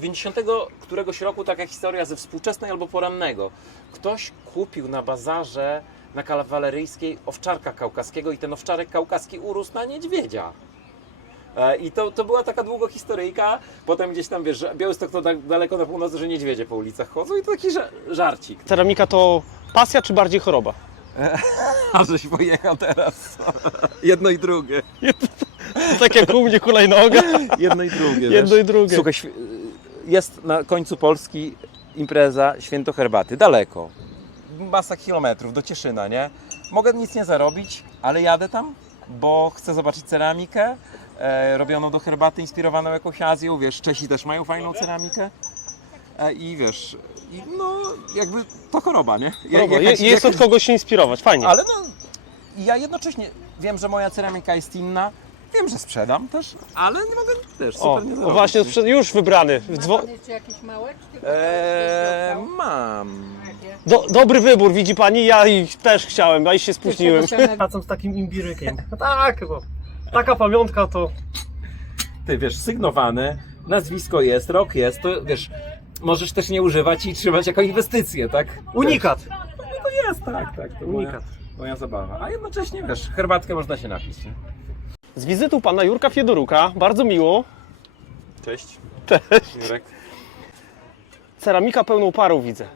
90 któregoś roku taka historia ze współczesnej albo porannego. Ktoś kupił na bazarze na kawaleryjskiej owczarka kaukaskiego i ten owczarek kaukaski urósł na niedźwiedzia. E, I to, to była taka długo historyjka, potem gdzieś tam, wiesz, że Białystok to tak daleko na północy, że niedźwiedzie po ulicach chodzą i to taki ża- żarcik. Ceramika to pasja czy bardziej choroba? A żeś pojechał teraz. Jedno i drugie. Tak jak u mnie hulajnoga. Jedno i drugie. Jedno i drugie. Słuchaj, jest na końcu Polski impreza Święto Herbaty. Daleko. Masa kilometrów do Cieszyna, nie? Mogę nic nie zarobić, ale jadę tam, bo chcę zobaczyć ceramikę e, robioną do herbaty, inspirowaną jakąś Azją. Wiesz, Czesi też mają fajną ceramikę. E, I wiesz, i no jakby to choroba, nie? Ja- Choroba. Jakaś- jest jakaś- od kogoś się inspirować, fajnie. ale no, ja jednocześnie wiem, że moja ceramika jest inna. Wiem, że sprzedam też, ale nie mogę też O, super nie o zarobić. właśnie sprze- już wybrany. Ma Dzwo- pan jeszcze jakieś małe? Czy tylko Eee, mam. Jakie? do, dobry wybór, widzi pani, ja ich też chciałem, a i się spóźniłem. Wracam z takim imbirykiem. Tak, bo taka pamiątka to... Ty wiesz, sygnowane, nazwisko jest, rok jest, to wiesz, możesz też nie używać i trzymać jako inwestycję, tak? Unikat. No to jest, tak, tak. To moja, Unikat. moja zabawa. A jednocześnie, wiesz, herbatkę można się napić, nie? Z wizytą pana Jurka Fiedoruka, bardzo miło. Cześć. Cześć. Jurek. Ceramika pełną parą widzę.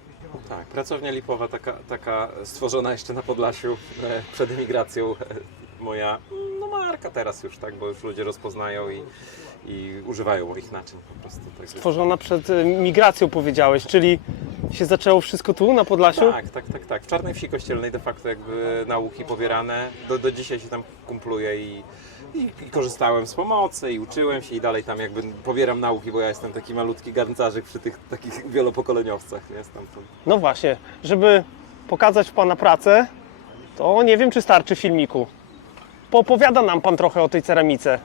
Tak, pracownia lipowa taka, taka stworzona jeszcze na Podlasiu e, przed emigracją. E, moja no marka teraz już, tak, bo już ludzie rozpoznają i, i używają moich naczyń po prostu. Także... Tworzona przed e, migracją powiedziałeś, czyli się zaczęło wszystko tu na Podlasiu? Tak, tak, tak, tak. W Czarnej Wsi Kościelnej de facto jakby nauki pobierane. Do, do dzisiaj się tam kumpluję i, i, i korzystałem z pomocy i uczyłem się i dalej tam jakby pobieram nauki, bo ja jestem taki malutki garncarzyk przy tych takich wielopokoleniowcach, nie? Stamtąd. No właśnie, żeby pokazać pana pracę, to nie wiem, czy starczy filmiku. Poopowiada nam pan trochę o tej ceramice.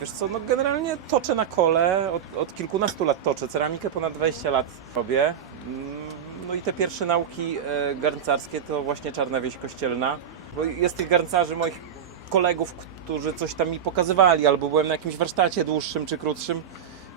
Wiesz co, no generalnie toczę na kole, od, od kilkunastu lat toczę, ceramikę ponad 20 lat robię. Mm, No i te pierwsze nauki e, garncarskie to właśnie Czarna Wieś Kościelna, bo jest tych garncarzy moich kolegów, którzy coś tam mi pokazywali, albo byłem na jakimś warsztacie dłuższym czy krótszym.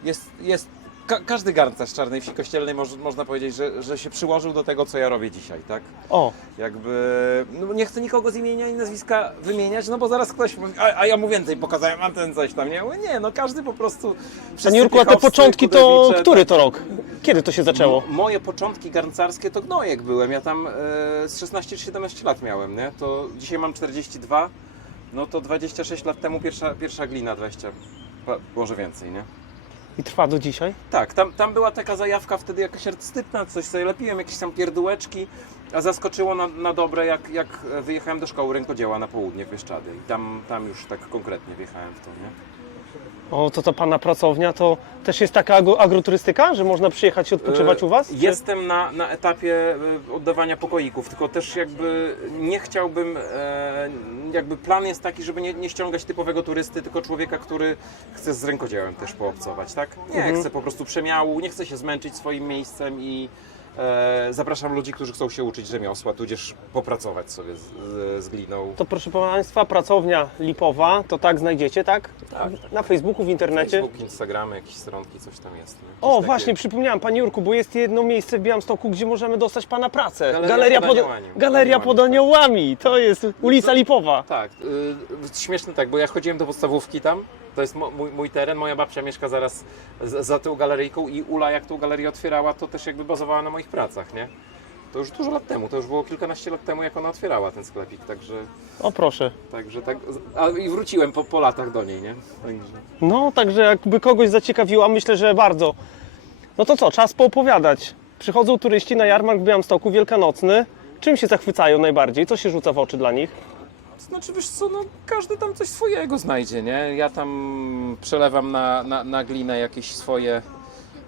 Jest, jest ka każdy garncarz Czarnej Wsi Kościelnej moż, można powiedzieć, że, że się przyłożył do tego, co ja robię dzisiaj, tak? O, Jakby, no nie chcę nikogo z imienia i nazwiska wymieniać, no bo zaraz ktoś mówi, a, a ja mu więcej pokazałem, a ten coś tam, nie? Mówię, Nie, no każdy po prostu... panie Jurku, a te początki to który to rok? Kiedy to się zaczęło? M- Moje początki garncarskie to gnojek byłem, ja tam e, z 16 czy 17 lat miałem, nie? To dzisiaj mam 42, no to 26 lat temu pierwsza, pierwsza glina, 20, pa- może więcej, nie? I trwa do dzisiaj? Tak, tam, tam była taka zajawka wtedy jakaś artystyczna, coś sobie lepiłem, jakieś tam pierdółeczki, a zaskoczyło na, na dobre, jak, jak wyjechałem do szkoły rękodzieła na południe w Bieszczady i tam, tam już tak konkretnie wjechałem w to, nie? O, to ta pana pracownia to też jest taka agro- agroturystyka, że można przyjechać i odpoczywać E, u was? Jestem na, na etapie e, oddawania pokoików, tylko też jakby nie chciałbym, e, jakby plan jest taki, żeby nie, nie ściągać typowego turysty, tylko człowieka, który chce z rękodziełem też poobcować, tak? Nie, Mhm. chce po prostu przemiału, nie chce się zmęczyć swoim miejscem i zapraszam ludzi, którzy chcą się uczyć rzemiosła, tudzież popracować sobie z, z, z gliną. To proszę Państwa, pracownia lipowa, to tak znajdziecie, tak? Tak. Na Facebooku, w internecie. Facebook, Instagramy, jakieś stronki, coś tam jest. nie? Jakieś O, takie- właśnie, przypomniałem, Panie Jurku, bo jest jedno miejsce w Białymstoku, gdzie możemy dostać Pana pracę. Galeria pod pod, Aniołami. Galeria pod Aniołami, to jest ulica Lipowa. Tak, y, śmieszne tak, bo ja chodziłem do podstawówki tam, to jest mój, mój teren, moja babcia mieszka zaraz z, za tą galeryjką i Ula jak tą galerię otwierała, to też jakby bazowała na moich pracach, nie? To już dużo lat temu, to już było kilkanaście lat temu, jak ona otwierała ten sklepik, także, O proszę. także tak, a, i wróciłem po, po latach do niej, nie? Także. No, także jakby kogoś zaciekawiła, myślę, że bardzo. No to co, czas poopowiadać. Przychodzą turyści na jarmark w Białymstoku wielkanocny. Czym się zachwycają najbardziej? Co się rzuca w oczy dla nich? Znaczy wiesz co, no każdy tam coś swojego znajdzie, nie? Ja tam przelewam na, na, na glinę jakieś swoje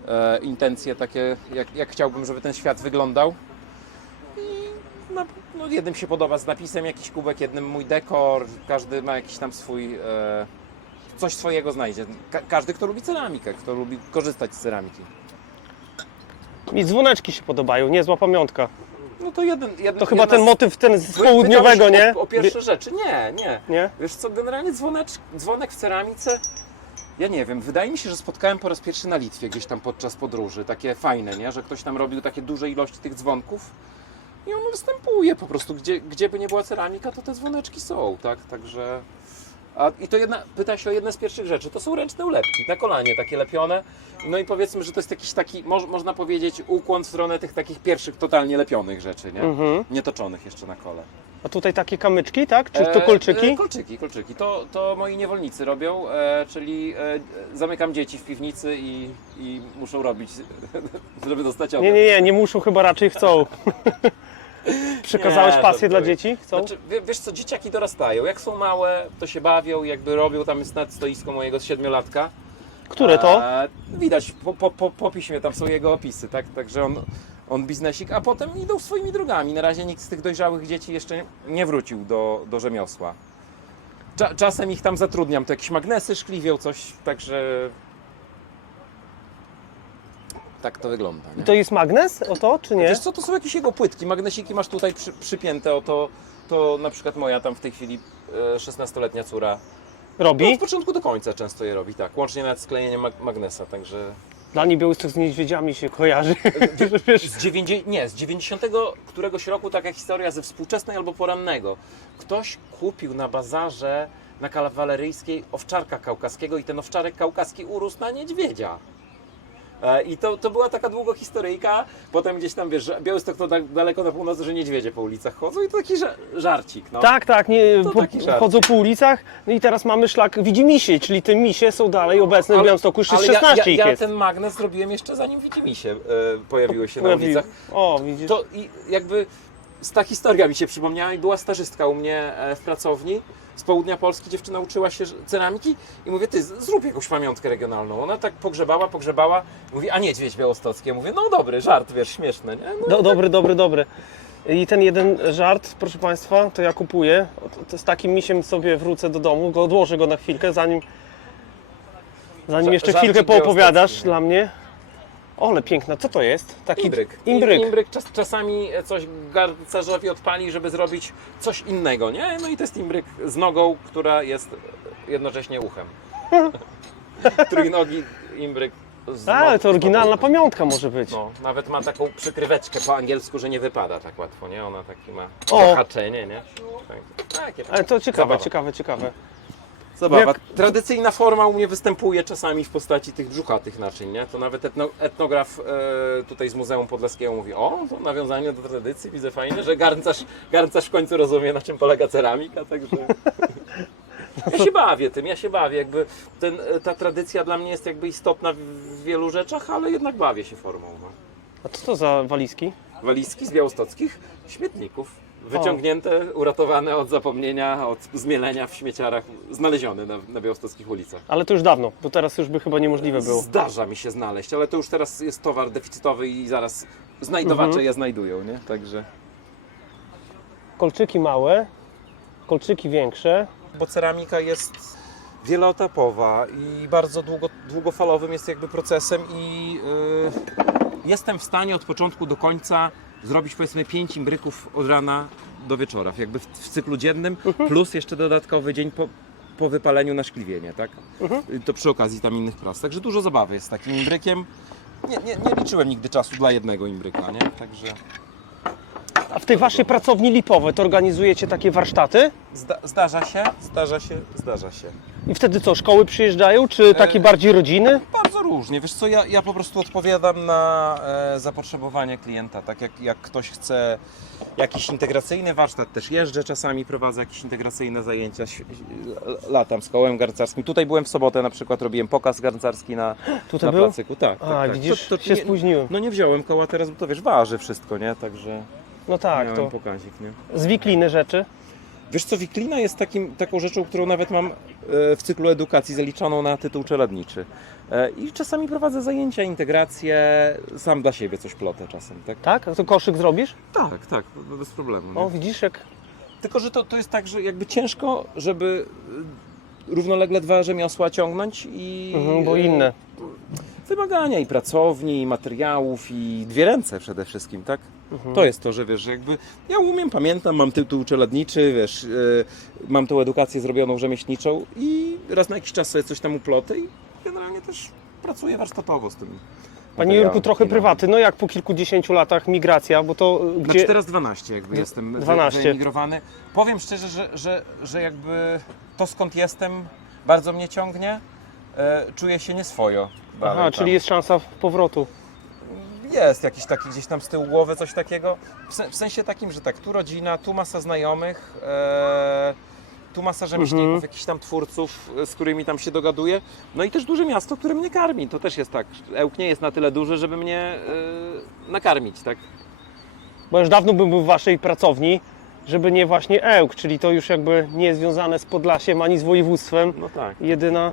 e, intencje takie, jak, jak chciałbym, żeby ten świat wyglądał. I na, no, jednym się podoba z napisem jakiś kubek, jednym mój dekor, każdy ma jakiś tam swój, e, coś swojego znajdzie. Ka każdy, kto lubi ceramikę, kto lubi korzystać z ceramiki. Mi dzwoneczki się podobają, niezła pamiątka. No to jeden, jeden To chyba ten motyw ten z południowego, nie? O, o pierwsze rzeczy. Nie, nie. Nie? Wiesz co, generalnie dzwonecz, dzwonek w ceramice Ja nie wiem, wydaje mi się, że spotkałem po raz pierwszy na Litwie gdzieś tam podczas podróży, takie fajne, nie? że ktoś tam robił takie duże ilości tych dzwonków i on występuje po prostu, gdzie, gdzie by nie była ceramika, to te dzwoneczki są, tak, także... A, I to jedna, pyta się o jedne z pierwszych rzeczy, to są ręczne ulepki, na kolanie takie lepione, no i powiedzmy, że to jest jakiś taki, moż, można powiedzieć, ukłon w stronę tych takich pierwszych totalnie lepionych rzeczy, nie? Mhm. Nietoczonych jeszcze na kole. A tutaj takie kamyczki, tak? Czy to E, kolczyki? E, kolczyki, kolczyki. To, to moi niewolnicy robią, e, czyli e, zamykam dzieci w piwnicy i, i muszą robić, żeby dostać obiad. Nie, nie, nie, nie muszą, chyba raczej chcą. Przekazałeś Nie, pasję dla żartuję. dzieci? Chcą? Znaczy, wie- wiesz co, dzieciaki dorastają. Jak są małe, to się bawią, jakby robią. Tam jest nad stoisko mojego siedmiolatka. Które to? E, widać, po, po, po, po piśmie tam są jego opisy, tak? Także on, on biznesik, a potem idą swoimi drogami. Na razie nikt z tych dojrzałych dzieci jeszcze nie, nie wrócił do, do rzemiosła. Cza, czasem ich tam zatrudniam, to jakieś magnesy szkliwią, coś, także... Tak to wygląda. Nie? To jest magnes? O to, czy nie? Wiesz co, to są jakieś jego płytki, magnesiki masz tutaj przy, przypięte, o to, to na przykład moja tam w tej chwili e, 16-letnia córa no, Robi? od początku do końca często je robi, tak, łącznie nawet z klejeniem mag- magnesa, także... Dla niej Białystok z niedźwiedziami się kojarzy. Wiesz, Z 90, nie, z 90 któregoś roku taka historia ze współczesnej albo porannego. Ktoś kupił na bazarze na kawaleryjskiej owczarka kaukaskiego i ten owczarek kaukaski urósł na niedźwiedzia. E, I to, to była taka długo historyjka, potem gdzieś tam, wiesz, Białystok to tak daleko na północy, że niedźwiedzie po ulicach chodzą i to taki ża- żarcik, no. Tak, tak, nie, po, chodzą po ulicach. No i teraz mamy szlak Widzimisię, czyli te misie są dalej obecne w Białymstoku. Już ale 16 ja, ja, ja ten magnes zrobiłem jeszcze zanim widzimisię e, pojawiły się na Pojawi- ulicach. O, widzisz. To i jakby ta historia mi się przypomniała i była stażystka u mnie e, w pracowni z południa Polski, dziewczyna uczyła się ceramiki i mówię, ty zrób jakąś pamiątkę regionalną. Ona tak pogrzebała, pogrzebała, mówi, a niedźwiedź białostocki. Ja mówię, no dobry, żart, wiesz, śmieszne, nie? No, Do, dobry, dobry, dobry. I ten jeden żart, proszę Państwa, to ja kupuję. Z takim misiem sobie wrócę do domu, go odłożę go na chwilkę, zanim, zanim jeszcze żarcik chwilkę poopowiadasz białostocki, dla mnie. O, ale piękna, co to jest? Taki Imbryk. Imbryk. Imbryk czas, czasami coś garncarzowi odpali, żeby zrobić coś innego, nie? No i to jest imbryk z nogą, która jest jednocześnie uchem. Trójnogi imbryk z A, ale nogą- to oryginalna nogą. pamiątka może być. No, nawet ma taką przykryweczkę po angielsku, że nie wypada tak łatwo, nie? Ona taki ma O! zahaczenie, nie? Tak. Takie tam. Ale to ciekawe, Zabawa. ciekawe, ciekawe. Zabawa. Jak- Tradycyjna forma u mnie występuje czasami w postaci tych brzuchatych naczyń, nie? To nawet etno, etnograf e, tutaj z Muzeum Podlaskiego mówi, o, to nawiązanie do tradycji, widzę fajne, że garncarz, garncarz w końcu rozumie, na czym polega ceramika, także... Ja się bawię tym, ja się bawię, jakby ten, ta tradycja dla mnie jest jakby istotna w, w wielu rzeczach, ale jednak bawię się formą. No. A co to za walizki? Walizki z białostockich śmietników. Wyciągnięte, uratowane od zapomnienia, od zmielenia w śmieciarach, znalezione na, na białostockich ulicach. Ale to już dawno, bo teraz już by chyba niemożliwe było. Zdarza mi się znaleźć, ale to już teraz jest towar deficytowy i zaraz znajdowacze Mhm. je znajdują, nie? Także... Kolczyki małe, kolczyki większe. Bo ceramika jest wieloetapowa i bardzo długo, długofalowym jest jakby procesem i yy, jestem w stanie od początku do końca zrobić powiedzmy 5 imbryków od rana do wieczora, jakby w, w cyklu dziennym, plus jeszcze dodatkowy dzień po, po wypaleniu na szkliwienie, tak? To przy okazji tam innych prac. Także dużo zabawy jest z takim imbrykiem. Nie, nie, nie liczyłem nigdy czasu dla jednego imbryka, nie? Także A w tej waszej pracowni lipowej to organizujecie takie warsztaty? zda, zdarza się, zdarza się, zdarza się. I wtedy co, szkoły przyjeżdżają, czy takie E, bardziej rodziny? Bardzo różnie. Wiesz co, ja, ja po prostu odpowiadam na e, zapotrzebowanie klienta. Tak jak, jak ktoś chce jakiś integracyjny warsztat, też jeżdżę czasami, prowadzę jakieś integracyjne zajęcia, ś- latam z kołem garncarskim. Tutaj byłem w sobotę na przykład, robiłem pokaz garncarski na, Tutaj na był? placyku. Tak, tak, A, tak. widzisz, To- to się nie- spóźniłem. No nie wziąłem koła teraz, bo to wiesz, waży wszystko, nie? Także No tak, miałem to pokazik, nie? zwikliny rzeczy. Wiesz co, wiklina jest takim, taką rzeczą, którą nawet mam w cyklu edukacji zaliczoną na tytuł czeladniczy. E, I czasami prowadzę zajęcia, integracje, sam dla siebie coś plotę czasem, tak? Tak? A to koszyk zrobisz? Tak, tak, bez problemu. nie? O, widzisz jak... Tylko, że to, to jest tak, że jakby ciężko, żeby y, równolegle dwa rzemiosła ciągnąć i... Mhm, bo inne. Wymagania i pracowni, i materiałów, i dwie ręce przede wszystkim, tak? Mhm. To jest to, że wiesz, jakby ja umiem, pamiętam, mam tytuł czeladniczy, wiesz, yy, mam tą edukację zrobioną rzemieślniczą i raz na jakiś czas sobie coś tam uplotę i też pracuję warsztatowo z tym. Panie Jurku, trochę kinowym. prywaty. No jak po kilkudziesięciu latach migracja, bo to y, gdzie... Znaczy teraz 12 jakby jestem wy- 12. wyemigrowany. Powiem szczerze, że, że, że jakby to skąd jestem bardzo mnie ciągnie. E, czuję się nieswojo. Dalej Aha, tam. czyli jest szansa powrotu. Jest jakiś taki gdzieś tam z tyłu głowy coś takiego. W, se, w sensie takim, że tak, tu rodzina, tu masa znajomych, e, tu masa rzemieślników, Mhm. jakichś tam twórców, e, z którymi tam się dogaduję. No i też duże miasto, które mnie karmi. To też jest tak. Ełk nie jest na tyle duży, żeby mnie e, nakarmić, tak? Bo już dawno bym był w waszej pracowni, żeby nie właśnie Ełk, czyli to już jakby nie jest związane z Podlasiem ani z województwem. No tak. Jedyna,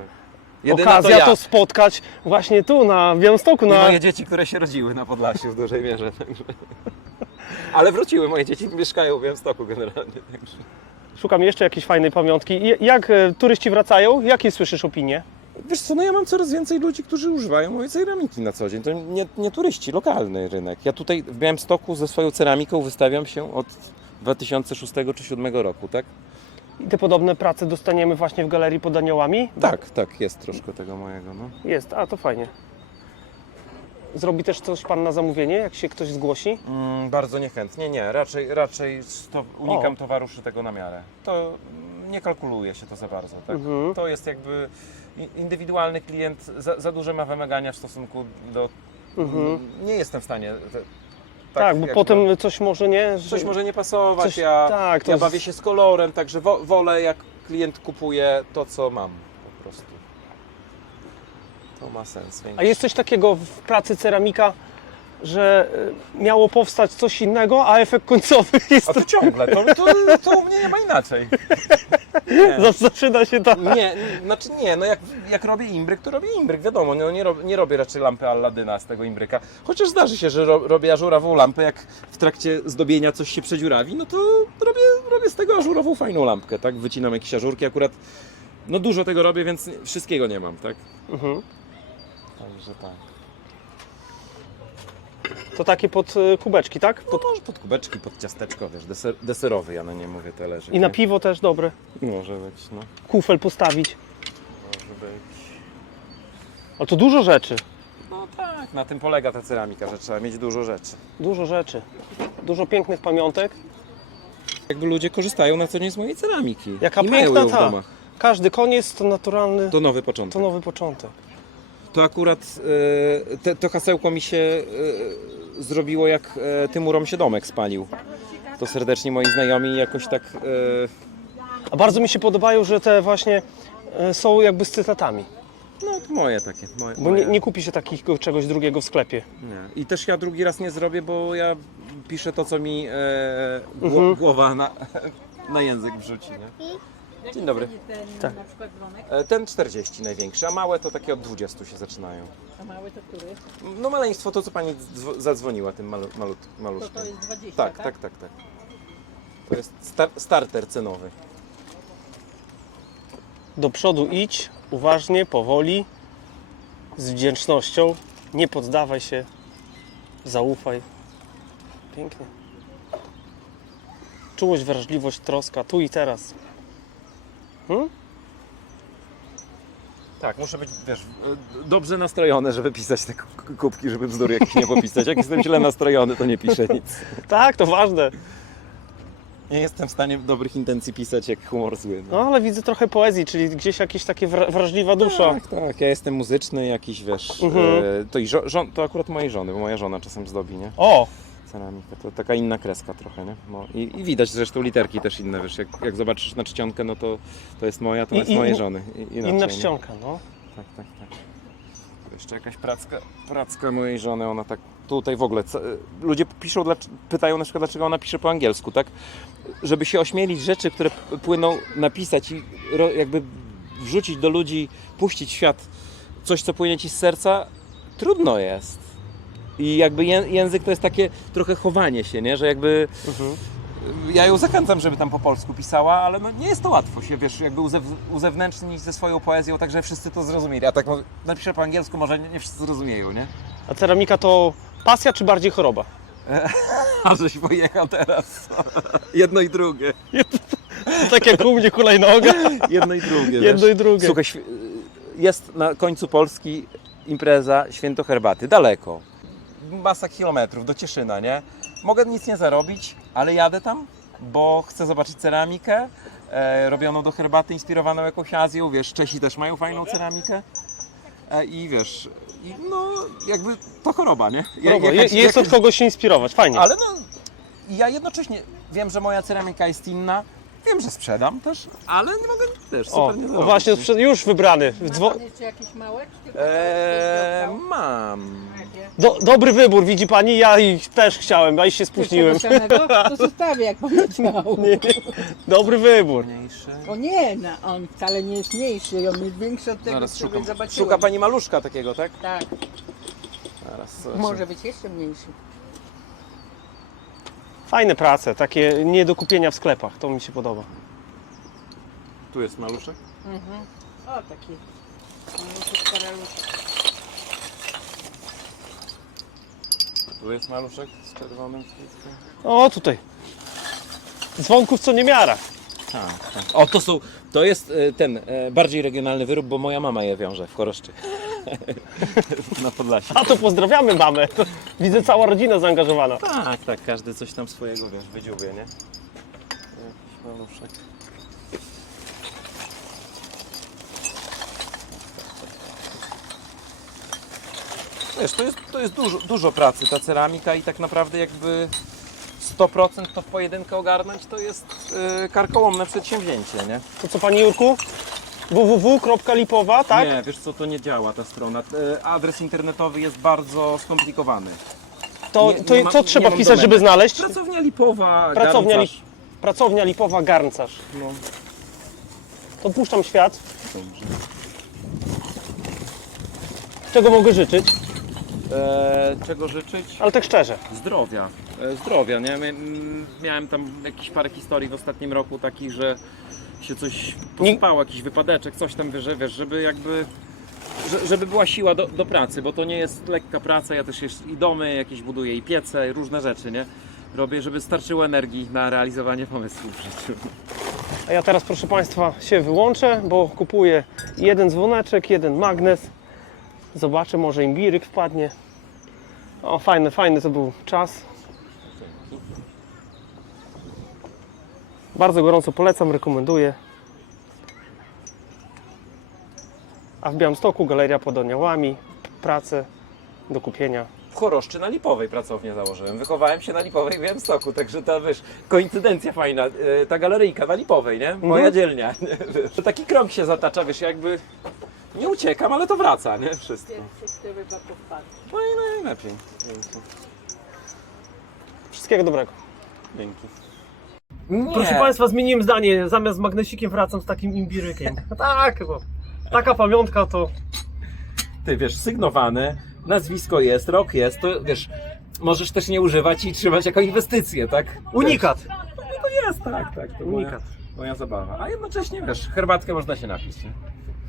Jedyna okazja ja. to, spotkać właśnie tu na Białymstoku. I Na... moje dzieci, które się rodziły na Podlasiu w dużej mierze. Także. Ale wróciły, moje dzieci mieszkają w Białymstoku generalnie. Także. Szukam jeszcze jakiejś fajnej pamiątki. I Jak e, turyści wracają? Jakie słyszysz opinie? Wiesz co, no ja mam coraz więcej ludzi, którzy używają mojej ceramiki na co dzień. To nie, nie turyści, lokalny rynek. Ja tutaj w Białymstoku ze swoją ceramiką wystawiam się od 2006 czy 2007 roku, tak? I te podobne prace dostaniemy właśnie w Galerii pod Aniołami? Tak, tak, jest troszkę tego mojego, no. Jest, a to fajnie. Zrobi też coś Pan na zamówienie, jak się ktoś zgłosi? Mm, bardzo niechętnie, nie, raczej, raczej to unikam O. towaru szytego na miarę. To mm, nie kalkuluje się to za bardzo, tak? Mhm. To jest jakby i- indywidualny klient, za, za duże ma wymagania w stosunku do... Mhm. Nie jestem w stanie... te- Tak, bo jakby- potem coś może nie... że- Coś może nie pasować, Coś- ja, tak, to ja bawię się z kolorem, także wo, wolę jak klient kupuje to, co mam po prostu. To ma sens. A jest coś takiego w pracy ceramika, że e, miało powstać coś innego, a efekt końcowy jest... A to ciągle, to, to, to u mnie nie ma inaczej. Nie. Zac- Zaczyna się tak. Nie, znaczy nie, no jak, jak robię imbryk, to robię imbryk, wiadomo, no nie, rob, nie robię raczej lampy Alladyna z tego imbryka. Chociaż zdarzy się, że ro, robię ażurową lampę, jak w trakcie zdobienia coś się przedziurawi, no to robię, robię z tego ażurową fajną lampkę, tak? Wycinam jakieś ażurki, akurat no dużo tego robię, więc wszystkiego nie mam, tak? Mhm. Także tak. To takie pod e, kubeczki, tak? No Pod... może pod kubeczki, pod ciasteczko, wiesz, deser, deserowy, ja no nie mówię talerzyk. I na nie? piwo też dobre. Może być, no. Kufel postawić. Może być. Ale to dużo rzeczy. No tak, na tym polega ta ceramika, że trzeba mieć dużo rzeczy. Dużo rzeczy. Dużo pięknych pamiątek. Jakby ludzie korzystają na co dzień z mojej ceramiki. Jaka I mają piękna ją w ta. domach. Każdy koniec to naturalny, To nowy początek. to nowy początek. To akurat e, te, to hasełko mi się e, zrobiło, jak e, Tymurom się domek spalił. To serdecznie moi znajomi jakoś tak... E, A bardzo mi się podobają, że te właśnie e, są jakby z cytatami. no, to moje takie. Moje, Bo moje. nie, nie kupi się takiego czegoś drugiego w sklepie. Nie. I też ja drugi raz nie zrobię, bo ja piszę to, co mi e, gło, Mhm. głowa na, na język wrzuci. Nie? Dzień dobry. Ten Tak. na przykład dzwonek, E, Ten 40 największy, a małe to takie od 20 się zaczynają. a mały to który? No maleństwo to, co pani dzwo- zadzwoniła tym malu, malut, To maluszkiem. to jest 20, Tak, tak, tak, tak. To jest star starter cenowy. Do przodu idź, uważnie, powoli, z wdzięcznością. Nie poddawaj się, zaufaj. Pięknie. Czułość, wrażliwość, troska, tu i teraz. Hmm? Tak, muszę być, wiesz, dobrze nastrojony, żeby pisać te ku- kubki, żeby bzdur nie popisać. Jak jestem źle nastrojony, to nie piszę nic. Tak, to ważne. Nie jestem w stanie dobrych intencji pisać, jak humor zły. No. No ale widzę trochę poezji, czyli gdzieś jakieś takie wra- wrażliwa dusza. Tak, tak, ja jestem muzyczny jakiś, wiesz, Mhm. e, to, i żo- to akurat mojej żony, bo moja żona czasem zdobi, nie? O! Ceramika, to taka inna kreska trochę, nie? I, I widać zresztą literki też inne, wiesz, jak, jak zobaczysz na czcionkę, no to to jest moja, to I- jest mojej żony. I, inaczej, Inna czcionka, no. Tak, tak, tak. Jeszcze jakaś pracka, pracka mojej żony, ona tak tutaj w ogóle. co- Ludzie piszą, pytają na przykład, dlaczego ona pisze po angielsku, tak? Żeby się ośmielić rzeczy, które płyną, napisać i ro, jakby wrzucić do ludzi, puścić świat coś, co płynie ci z serca, trudno jest. I jakby ję- język to jest takie trochę chowanie się, nie? Że jakby Mhm. ja ją zachęcam, żeby tam po polsku pisała, ale no nie jest to łatwo się, wiesz, jakby uzew- uzewnętrznić ze swoją poezją, tak żeby wszyscy to zrozumieli. A tak napiszę po angielsku, może nie, nie wszyscy zrozumieją, nie? A ceramika to pasja czy bardziej choroba? A żeś pojechał teraz. Jedno i drugie. Tak jak u mnie hulajnoga. Jedno i drugie, Jedno wiesz. i drugie. Słuchaj, świ- jest na końcu Polski impreza Święto Herbaty, daleko. Masa kilometrów do Cieszyna, nie? Mogę nic nie zarobić, ale jadę tam, bo chcę zobaczyć ceramikę e, robioną do herbaty, inspirowaną jakąś Azją. Wiesz, Czesi też mają fajną ceramikę. E, I wiesz, i no jakby to choroba, nie? Ja- jakaś- je- jest od kogo się inspirować, fajnie. ale no, ja jednocześnie wiem, że moja ceramika jest inna. Wiem, że sprzedam też, ale nie mogę też super O, nie o właśnie sprze- już wybrany. Ma Dzwo- pan jeszcze jakieś małe? Czy tylko Eee, mam. Jakie? do, dobry wybór, widzi pani, ja ich też chciałem, a i się spóźniłem. To zostawię, jak pan chciał. Dobry wybór. Mniejszy. O nie, no, on wcale nie jest mniejszy, on jest większy od tego, Zaraz co szukam. zobaczyłem. Szuka pani maluszka takiego, tak? Tak, Zaraz może być jeszcze mniejszy. Fajne prace, takie nie do kupienia w sklepach, to mi się podoba. Tu jest maluszek. Mhm. O, taki. Maluszek, karaluszek. Tu jest maluszek z czerwonym kwitkiem. O, tutaj. Dzwonków co nie miara. Tak, tak. O, to są, to jest e, ten e, bardziej regionalny wyrób, bo moja mama je wiąże w Choroszczy. Na Podlasie. A to pozdrawiamy mamę. Widzę cała rodzina zaangażowana. Tak, tak, każdy coś tam swojego, wiesz, wydziubie, nie? Jakiś maluszek. Wiesz, to jest, to jest dużo, dużo pracy ta ceramika i tak naprawdę jakby 100% to w pojedynkę ogarnąć to jest yy, karkołomne przedsięwzięcie, nie? To co pani Jurku? www.lipowa, tak? Nie, wiesz co, to nie działa ta strona. E, Adres internetowy jest bardzo skomplikowany. To, Nie- to nie ma- co nie trzeba mam wpisać, domeny. żeby znaleźć? Pracownia Lipowa, Pracownia, Garncarz. li... Pracownia Lipowa Garncarz. No, To puszczam świat. dobrze. Czego mogę życzyć? E, czego życzyć? Ale tak szczerze. Zdrowia. E, zdrowia, nie? Mia- m, Miałem tam jakieś parę historii w ostatnim roku takich, że się coś posypało, jakiś wypadeczek, coś tam wiesz, wiesz żeby jakby że- żeby była siła do, do pracy, bo to nie jest lekka praca, ja też jest i domy jakieś buduję, i piece, i różne rzeczy, nie? Robię, żeby starczyło energii na realizowanie pomysłów w życiu. A ja teraz, proszę Państwa, się wyłączę, bo kupuję jeden dzwoneczek, jeden magnes. Zobaczę, może imbiryk wpadnie. O, fajny, fajny to był czas. Bardzo gorąco polecam, rekomenduję. A w Białymstoku Galeria pod Aniołami, prace do kupienia. W Choroszczy na Lipowej pracownię założyłem. Wychowałem się na Lipowej w Białymstoku, także ta wiesz, koincydencja fajna. e, Ta galeryjka na Lipowej, nie? Moja Mhm. dzielnia. To taki krąg się zatacza, wiesz, jakby nie uciekam, ale to wraca, nie? Wszystko. Pierwszy, który. No i najlepiej. Dzięki. Wszystkiego dobrego. Dzięki. Proszę Państwa, zmieniłem zdanie. Zamiast z magnesikiem wracam z takim imbirykiem. tak, bo taka pamiątka to Ty wiesz, sygnowany, nazwisko jest, rok jest, to wiesz, możesz też nie używać i trzymać jako inwestycję, tak? unikat. Wiesz, no to jest, tak, tak. To moja, Unikat. moja zabawa. A jednocześnie, wiesz, herbatkę można się napić, nie?